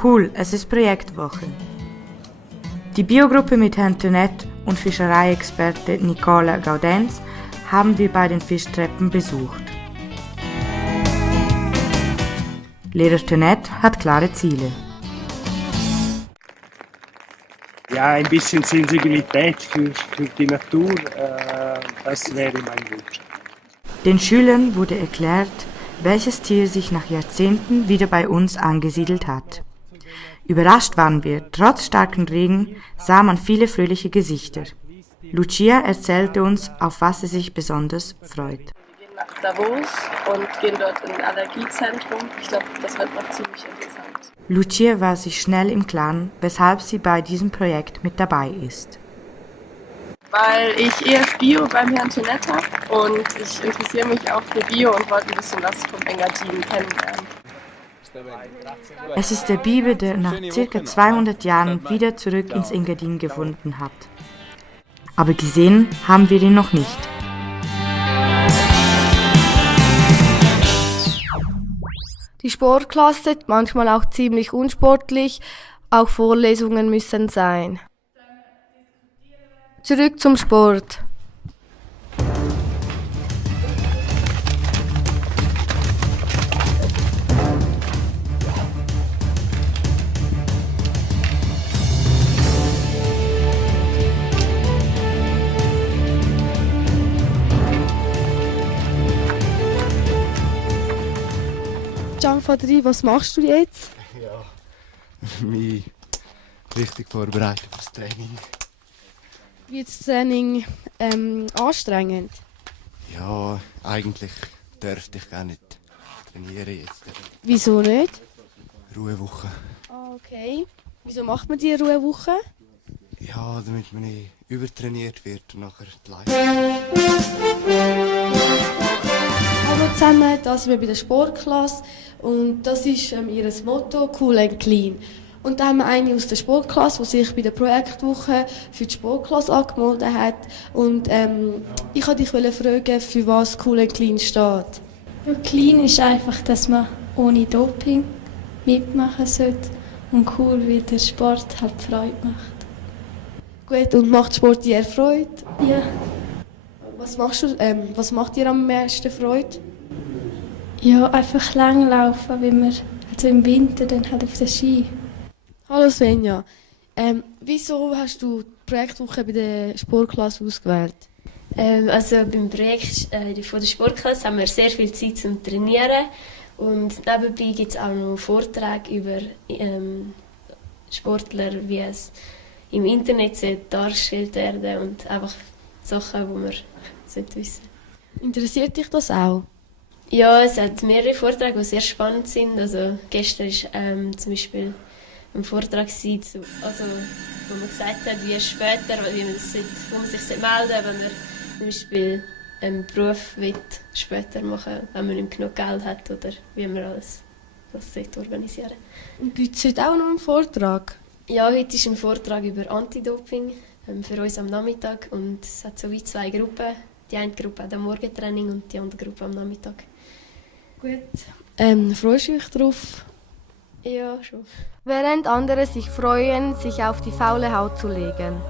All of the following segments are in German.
Cool, es ist Projektwoche. Die Biogruppe mit Herrn Tönett und Fischereiexperte Nicola Gaudenz haben wir bei den Fischtreppen besucht. Lehrer Tönett hat klare Ziele. Ja, ein bisschen Sensibilität für die Natur, das wäre mein Wunsch. Den Schülern wurde erklärt, welches Tier sich nach Jahrzehnten wieder bei uns angesiedelt hat. Überrascht waren wir, trotz starkem Regen sah man viele fröhliche Gesichter. Lucia erzählte uns, auf was sie sich besonders freut. Wir gehen nach Davos und gehen dort in ein Allergiezentrum. Ich glaube, das wird noch ziemlich interessant. Lucia war sich schnell im Klaren, weshalb sie bei diesem Projekt mit dabei ist. Weil ich EF Bio beim Herrn Tönett habe und ich interessiere mich auch für Bio und wollte ein bisschen was vom Engadin kennenlernen. Es ist der Biber, der nach ca. 200 Jahren wieder zurück ins Engadin gefunden hat. Aber gesehen haben wir ihn noch nicht. Die Sportklasse ist manchmal auch ziemlich unsportlich, auch Vorlesungen müssen sein. Zurück zum Sport. Gianfadri, was machst du jetzt? Ja, mich richtig vorbereitet fürs Training. Wird das Training anstrengend? Ja, eigentlich dürfte ich gar nicht trainieren jetzt. Wieso nicht? Ruhewoche. Ah, okay. Wieso macht man die Ruhewoche? Ja, damit man nicht übertrainiert wird und nachher die Leistung. Hallo zusammen, da sind wir bei der Sportklasse und das ist ihr Motto «Cool and Clean». Und da haben wir eine aus der Sportklasse, die sich bei der Projektwoche für die Sportklasse angemeldet hat. Und ich wollte dich fragen, für was «Cool and Clean» steht. Ja, clean ist einfach, dass man ohne Doping mitmachen sollte und cool, wie der Sport halt Freude macht. Gut, und macht Sport dir Freude? Ja, Was macht dir am meisten Freude? ja, einfach langlaufen, wie man also im Winter dann halt auf der Ski. Hallo Svenja, wieso hast du die Projektwoche bei der Sportklasse ausgewählt? Also beim Projekt von der Sportklasse haben wir sehr viel Zeit zum Trainieren und nebenbei gibt es auch noch Vorträge über Sportler, wie es im Internet dargestellt werden und einfach Sachen, die man wissen sollte. Interessiert dich das auch? Ja, es hat mehrere Vorträge, die sehr spannend sind. Also gestern war zum Beispiel ein Vortrag, wo man gesagt hat, wie später, wo man sich melden sollte, wenn man zum Beispiel einen Beruf später machen will, wenn man nicht genug Geld hat oder wie man alles das organisieren sollte. Und gibt es heute auch noch einen Vortrag? Ja, heute ist ein Vortrag über Anti-Doping für uns am Nachmittag und es hat so wie zwei Gruppen. Die eine Gruppe hat am Morgentraining und die andere Gruppe am Nachmittag. Gut. Freust du dich drauf? Ja, schon. Während andere sich freuen, sich auf die faule Haut zu legen.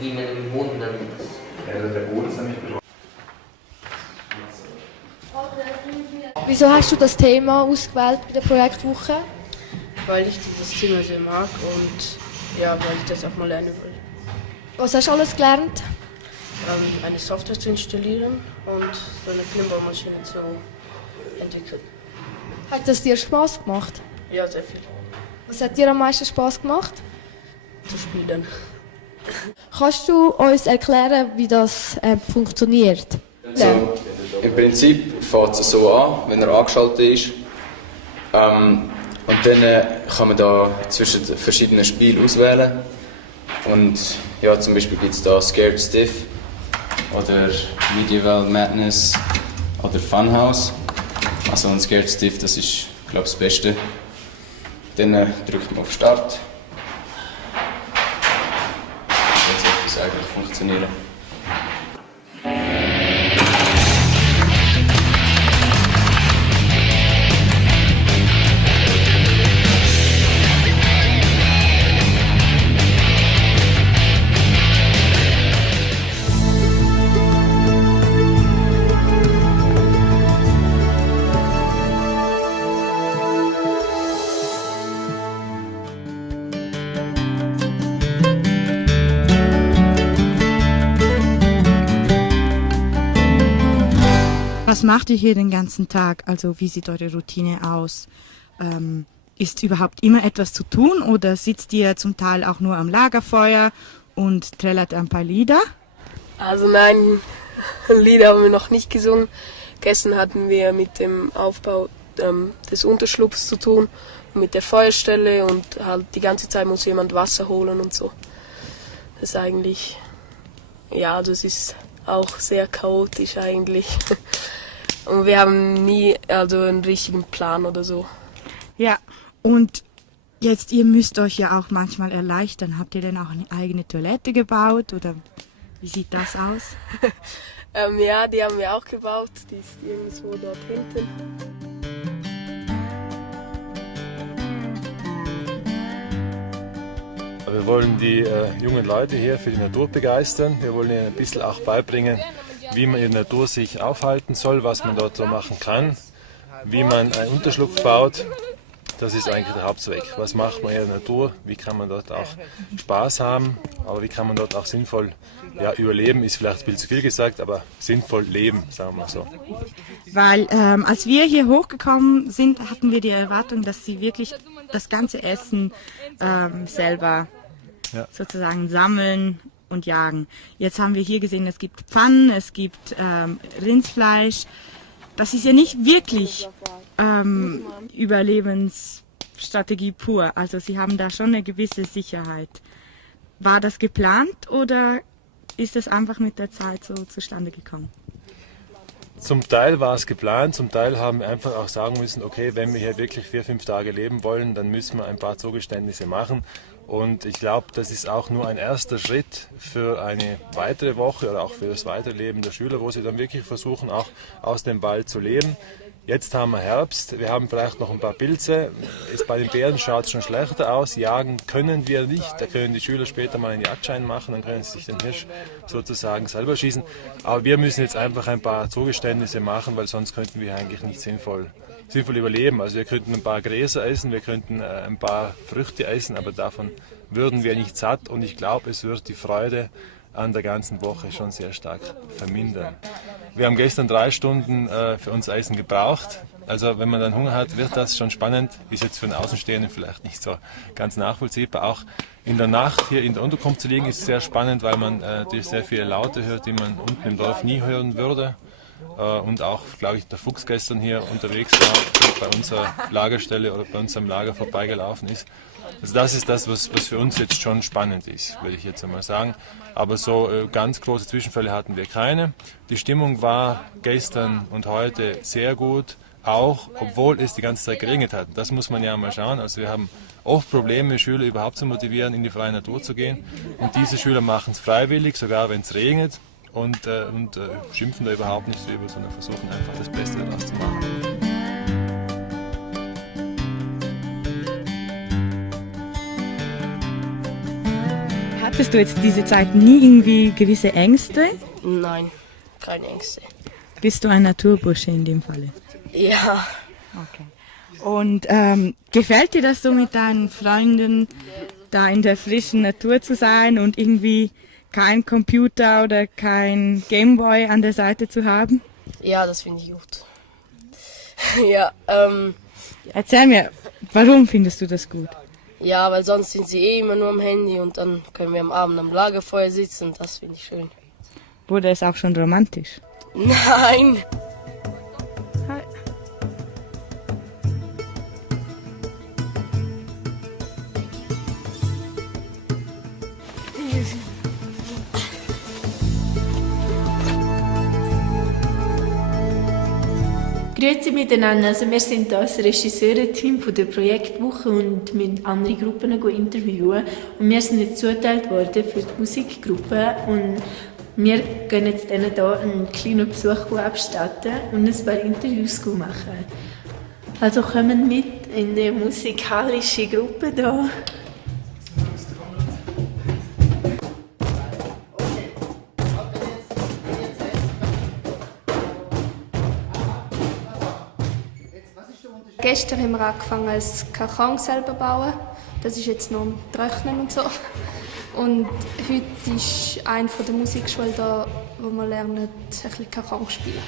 Wie man im Boden nennt. Der Boden ist nämlich betroffen. Wieso hast du das Thema ausgewählt bei der Projektwoche? Weil ich dieses Thema sehr mag und ja, weil ich das auch mal lernen will. Was hast du alles gelernt? Eine Software zu installieren und so eine Pinballmaschine zu entwickeln. Hat das dir Spaß gemacht? Ja, sehr viel. Was hat dir am meisten Spaß gemacht? Zu spielen. Kannst du uns erklären, wie das funktioniert? Also, im Prinzip fängt es so an, wenn er angeschaltet ist. Und dann kann man da zwischen verschiedenen Spielen auswählen. Und ja, zum Beispiel gibt es da Scared Stiff oder Medieval Madness oder Funhouse. Also ein Scared Stiff, das ist, glaube ich, das Beste. Dann drückt man auf Start. Jetzt sollte es eigentlich funktionieren. Was macht ihr hier den ganzen Tag? Also wie sieht eure Routine aus? Ist überhaupt immer etwas zu tun oder sitzt ihr zum Teil auch nur am Lagerfeuer und trällert ein paar Lieder? Also nein, Lieder haben wir noch nicht gesungen. Gestern hatten wir mit dem Aufbau des Unterschlupfs zu tun, mit der Feuerstelle und halt die ganze Zeit muss jemand Wasser holen und so. Das ist eigentlich, ja, das ist auch sehr chaotisch eigentlich. Und wir haben nie einen richtigen Plan oder so. Ja, und jetzt, ihr müsst euch ja auch manchmal erleichtern. Habt ihr denn auch eine eigene Toilette gebaut oder wie sieht das aus? Ja, die haben wir auch gebaut. Die ist irgendwo dort hinten. Wir wollen die jungen Leute hier für die Natur begeistern. Wir wollen ihnen ein bisschen auch beibringen, wie man in der Natur sich aufhalten soll, was man dort so machen kann, wie man einen Unterschlupf baut. Das ist eigentlich der Hauptzweck. Was macht man in der Natur? Wie kann man dort auch Spaß haben? Aber wie kann man dort auch sinnvoll überleben? Ist vielleicht ein bisschen zu viel gesagt, aber sinnvoll leben, sagen wir mal so. Weil als wir hier hochgekommen sind, hatten wir die Erwartung, dass sie wirklich das ganze Essen selber sozusagen sammeln und jagen. Jetzt haben wir hier gesehen, es gibt Pfannen, es gibt Rindsfleisch. Das ist ja nicht wirklich Überlebensstrategie pur. Also sie haben da schon eine gewisse Sicherheit. War das geplant oder ist es einfach mit der Zeit so zustande gekommen? Zum Teil war es geplant, zum Teil haben wir einfach auch sagen müssen, okay, wenn wir hier wirklich 4-5 Tage leben wollen, dann müssen wir ein paar Zugeständnisse machen. Und ich glaube, das ist auch nur ein erster Schritt für eine weitere Woche oder auch für das weitere Leben der Schüler, wo sie dann wirklich versuchen, auch aus dem Wald zu leben. Jetzt haben wir Herbst, wir haben vielleicht noch ein paar Pilze. Bei den Bären schaut es schon schlechter aus. Jagen können wir nicht. Da können die Schüler später mal einen Jagdschein machen, dann können sie sich den Hirsch sozusagen selber schießen. Aber wir müssen jetzt einfach ein paar Zugeständnisse machen, weil sonst könnten wir eigentlich nicht sinnvoll überleben. Also wir könnten ein paar Gräser essen, wir könnten ein paar Früchte essen, aber davon würden wir nicht satt. Und ich glaube, es wird die Freude an der ganzen Woche schon sehr stark vermindern. Wir haben gestern 3 Stunden für uns Essen gebraucht. Also wenn man dann Hunger hat, wird das schon spannend. Ist jetzt für einen Außenstehenden vielleicht nicht so ganz nachvollziehbar. Auch in der Nacht hier in der Unterkunft zu liegen ist sehr spannend, weil man natürlich sehr viele Laute hört, die man unten im Dorf nie hören würde. Und auch, glaube ich, der Fuchs gestern hier unterwegs war und bei unserer Lagerstelle oder bei unserem Lager vorbeigelaufen ist. Also das ist das, was für uns jetzt schon spannend ist, würde ich jetzt einmal sagen. Aber so ganz große Zwischenfälle hatten wir keine. Die Stimmung war gestern und heute sehr gut, auch obwohl es die ganze Zeit geregnet hat. Das muss man ja mal schauen. Also wir haben oft Probleme, Schüler überhaupt zu motivieren, in die freie Natur zu gehen. Und diese Schüler machen es freiwillig, sogar wenn es regnet. Und schimpfen da überhaupt nicht drüber, sondern versuchen einfach das Beste daraus zu machen. Hattest du jetzt diese Zeit nie irgendwie gewisse Ängste? Nein, keine Ängste. Bist du ein Naturbursche in dem Falle? Ja. Okay. Und gefällt dir das so mit deinen Freunden, da in der frischen Natur zu sein und irgendwie kein Computer oder kein Gameboy an der Seite zu haben? Ja, das finde ich gut. Ja, Erzähl mir, warum findest du das gut? Ja, weil sonst sind sie immer nur am Handy und dann können wir am Abend am Lagerfeuer sitzen. Das finde ich schön. Wurde es auch schon romantisch? Nein! Grüezi miteinander, also wir sind das Regisseurenteam von der Projektwoche und müssen andere Gruppen interviewen. Und wir sind jetzt zugeteilt worden für die Musikgruppe und wir gehen jetzt denen hier einen kleinen Besuch abstatten und ein paar Interviews machen. Also kommen mit in die musikalische Gruppe hier. Gestern haben wir angefangen, ein Kakao selber zu bauen. Das ist jetzt noch am Trocknen und so. Und heute ist eine von der Musikschule da, wo wir lernen, ein bisschen Kakao zu spielen.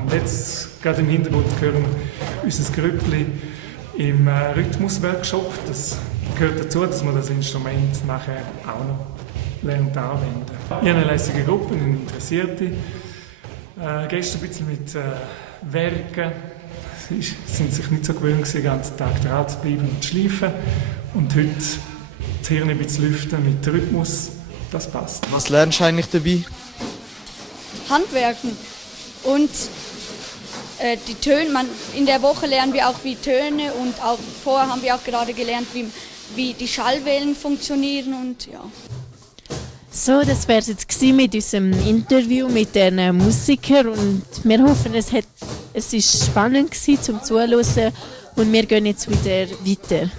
Und jetzt, gerade im Hintergrund, hören unser Grüppli im Rhythmusworkshop. Das gehört dazu, dass man das Instrument nachher auch noch lernt anwenden. Ich habe eine lässige Gruppe, eine Interessierte. Gestern ein bisschen mit Werken. Sie sind sich nicht so gewöhnt, den ganzen Tag dran zu bleiben und zu schleifen. Und heute das Hirn ein bisschen lüften mit Rhythmus. Das passt. Was lernst du eigentlich dabei? Handwerken. Und die Töne, in der Woche lernen wir auch wie Töne und auch vorher haben wir auch gerade gelernt, wie die Schallwellen funktionieren und ja. So, das wäre es jetzt mit unserem Interview mit den Musikern und wir hoffen, es war spannend zum Zuhören und wir gehen jetzt wieder weiter.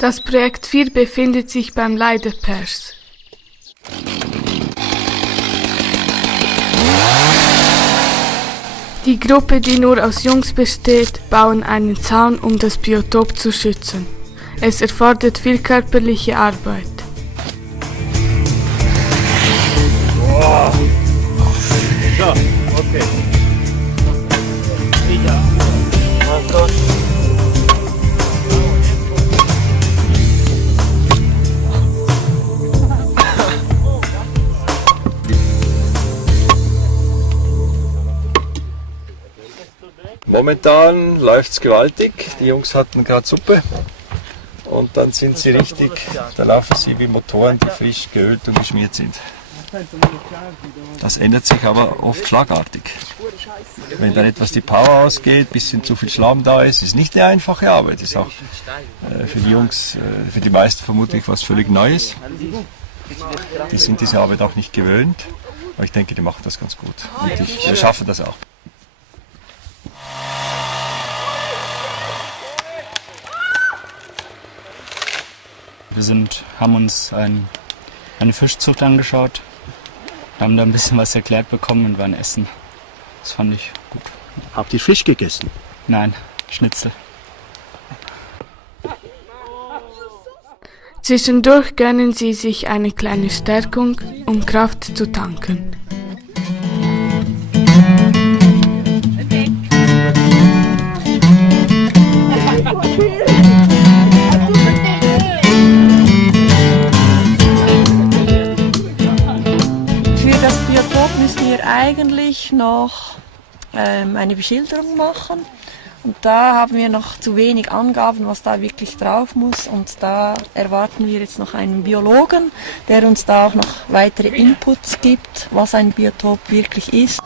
Das Projekt 4 befindet sich beim Leiterpers. Die Gruppe, die nur aus Jungs besteht, bauen einen Zaun, um das Biotop zu schützen. Es erfordert viel körperliche Arbeit. Wow. So, okay. Ja. Mein Gott. Momentan läuft es gewaltig. Die Jungs hatten gerade Suppe und dann sind sie richtig, da laufen sie wie Motoren, die frisch geölt und geschmiert sind. Das ändert sich aber oft schlagartig. Wenn dann etwas die Power ausgeht, ein bisschen zu viel Schlamm da ist nicht eine einfache Arbeit. Ist auch für die Jungs, für die meisten vermutlich was völlig Neues. Die sind diese Arbeit auch nicht gewöhnt, aber ich denke, die machen das ganz gut und wir schaffen das auch. Wir haben uns eine Fischzucht angeschaut, haben da ein bisschen was erklärt bekommen und waren essen. Das fand ich gut. Habt ihr Fisch gegessen? Nein, Schnitzel. Zwischendurch gönnen sie sich eine kleine Stärkung, um Kraft zu tanken. Müssen wir eigentlich noch eine Beschilderung machen und da haben wir noch zu wenig Angaben, was da wirklich drauf muss und da erwarten wir jetzt noch einen Biologen, der uns da auch noch weitere Inputs gibt, was ein Biotop wirklich ist.